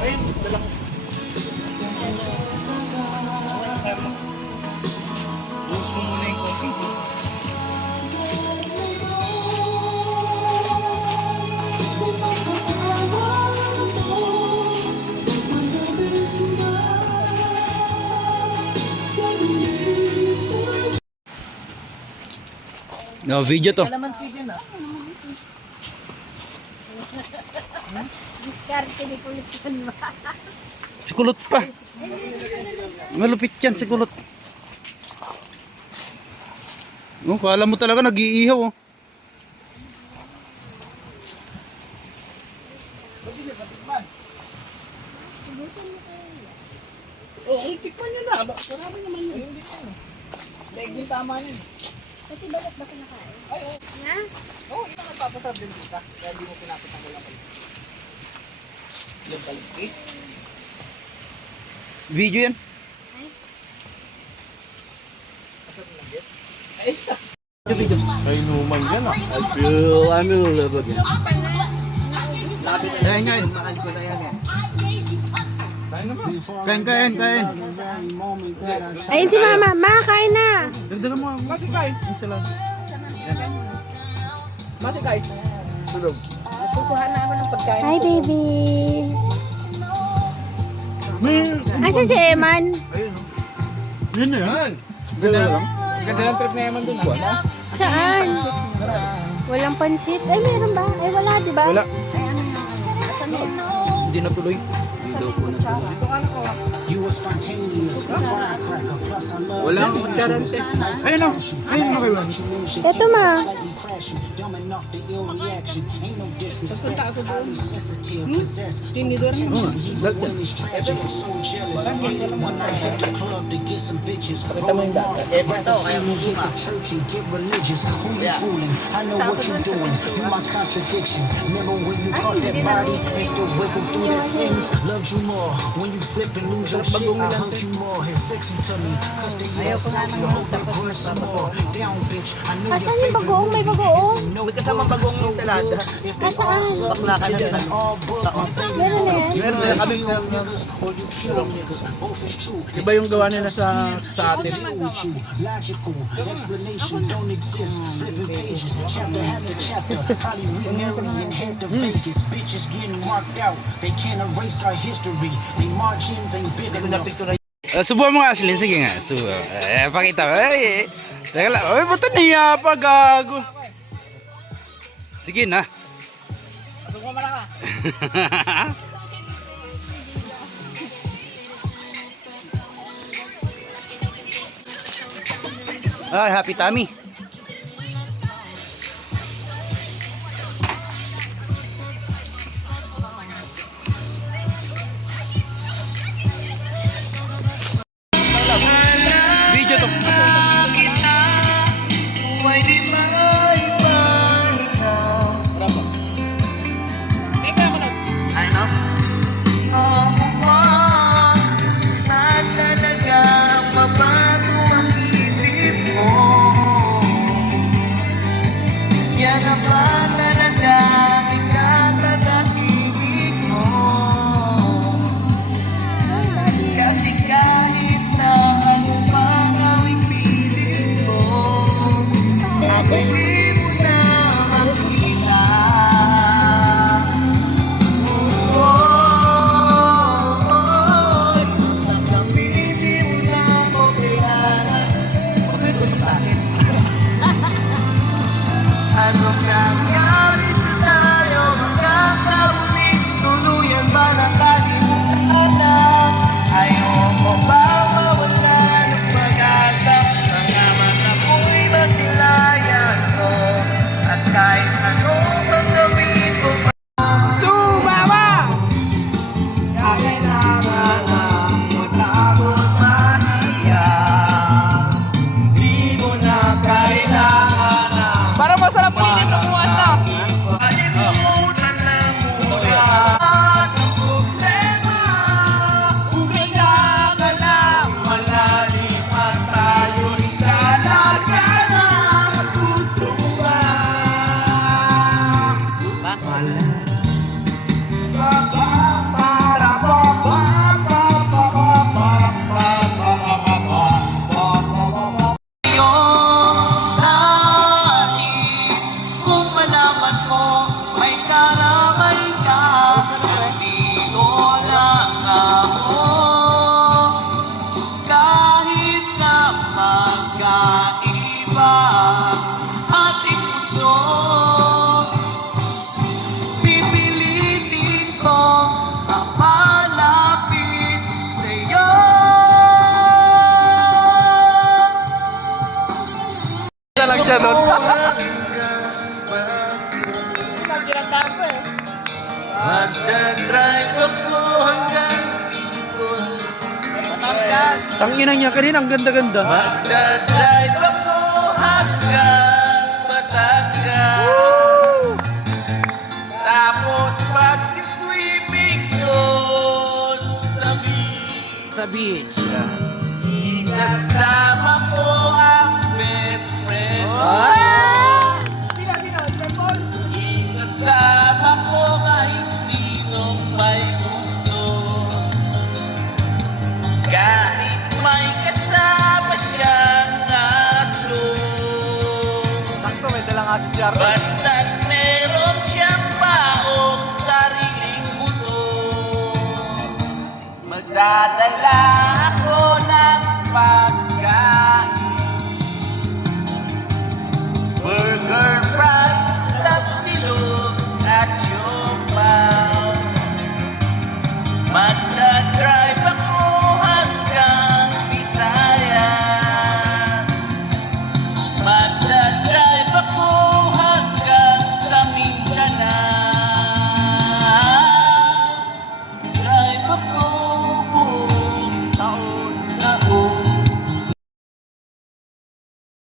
Ayun, dalang. Buhos mo muna yung konti. No, video to. Kalamansi din ah. Diskarte ni Kulitan ba? Si kulot pa. Malupit yan si kulot. Oh, kala mo talaga nag-iihaw oh. Oo, tikman nyo na. Marami naman yun. Hindi na yun. Daig yung tama yun. Kasi balat ba kinakain? Ay, oo. Nga? Oo, ito nagpapasarap din dito. Kaya di mo pinapasang lang kayo. Yung paligpit. Video yan. Pasarap na lang Ay, Kainuman yan ah. I feel I'm in love again. Kain, kain. mahal ko na yan eh. Kain naman. Kain. Ayun si Mama. Ma, kain na. Dagdagan mo. Masikay. Masikay. Tulog. Kukuha na ako ng pagkain. Hi, baby. Asa si Eman? Ayun oh. Yun na yan. Ganda lang. Ganda lang trip na yaman dun ah. Saan? Walang pansit. Ay, meron ba? Ay, wala, di ba? Wala. Ay, ano na? Asan na? Hindi natuloy. Hindi daw po natuloy. Wala akong charante. Ayun oh. Ayun mo kayo. Ito, ma. Punta ako doon. Tinidor mo. Pakita mo yung data. Ito, kaya mo buka. Ayaw ko nga nang tapos Asan yung bagoong? May bagoong? may kasama bagong salada. Asaan? Bakla ka na yun. Meron na yan? Meron na kami iba yung gawa nila sa atin. Subuhan mo nga Ashley. Sige nga. Pakita mo. Teka lang. Ay, ba't niya pa gago? Sige na. Ay, happy tummy. Video to. Mahal. siya nun. Ang ginagtaan ko eh. Magdadrive ako hanggang Bicol. Batangas. Tanginang niya kanina, ang ganda-ganda. Magdadrive ako hanggang Batangas. Tapos magsiswimming doon sa beach. Sa beach. Isasama ko ang best friend. Sino? Temple? Isasama ko kahit sinong may gusto. Kahit may kasama siyang aso. Sakto, may dalang aso si Arlo. Basta